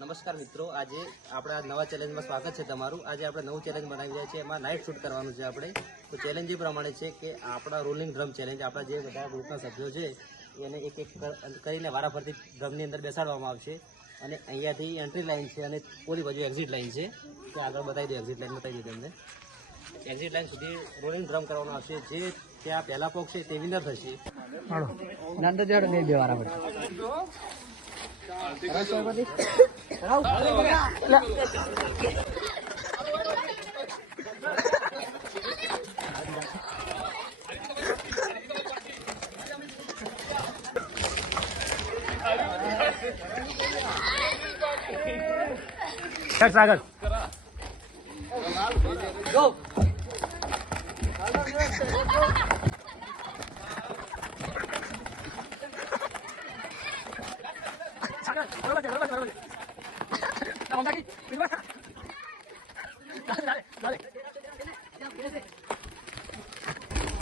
નમસ્કાર મિત્રો, આજે આપણા નવા ચેલેન્જમાં સ્વાગત છે તમારું। આજે આપણે નવું ચેલેન્જ બનાવી રહ્યા છીએ, એમાં નાઇટ શૂટ કરવાનું છે આપણે। તો ચેલેન્જ એ પ્રમાણે છે કે આપણા રોલિંગ ડ્રમ ચેલેન્જ, આપણા જે બધા ગ્રુપના સભ્યો છે એને એક એક કરીને વારાફરતી ડ્રમની અંદર બેસાડવામાં આવશે અને અહીંયાથી એન્ટ્રી લાઇન છે અને ઓલી બાજુ એક્ઝિટ લાઇન છે। તો આગળ બતાવી દો, એક્ઝિટ લાઇન બતાવી દો તમને। એક્ઝિટ લાઇન સુધી રોલિંગ ડ્રમ કરવાનો આવશે। જે ત્યાં પહેલા પગ છે તે વિનર થશે। सागर ગો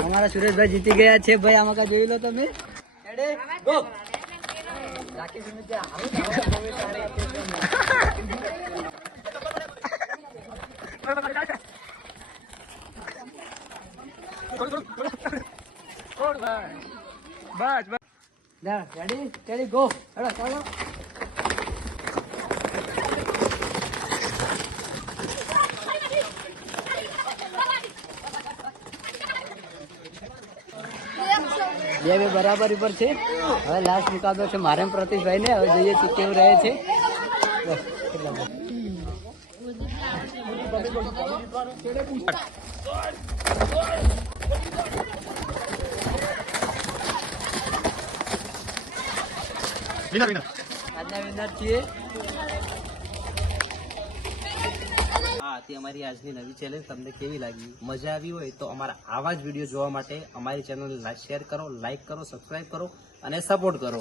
हमारा सुरेश भाई जीती गया है भाई। आमा का જોઈ લો તમે। ગો રાખી સુમિત બસ રેડી રેડી ગો હેડો ચાલો। બે બરાબર ઉપર છે। હવે લાસ્ટ મુકાબલો છે મારે પ્રતિશભાઈ ને। હવે જોઈએ છીએ કેવું રહે છે। આજના વિનર છીએ। હા, તે અમારી આજની નવી ચેલેન્જ તમને કેવી લાગી? મજા આવી હોય તો અમારા આવા જ વિડીયો જોવા માટે અમારી ચેનલ શેર કરો, લાઈક કરો, સબસ્ક્રાઇબ કરો અને સપોર્ટ કરો।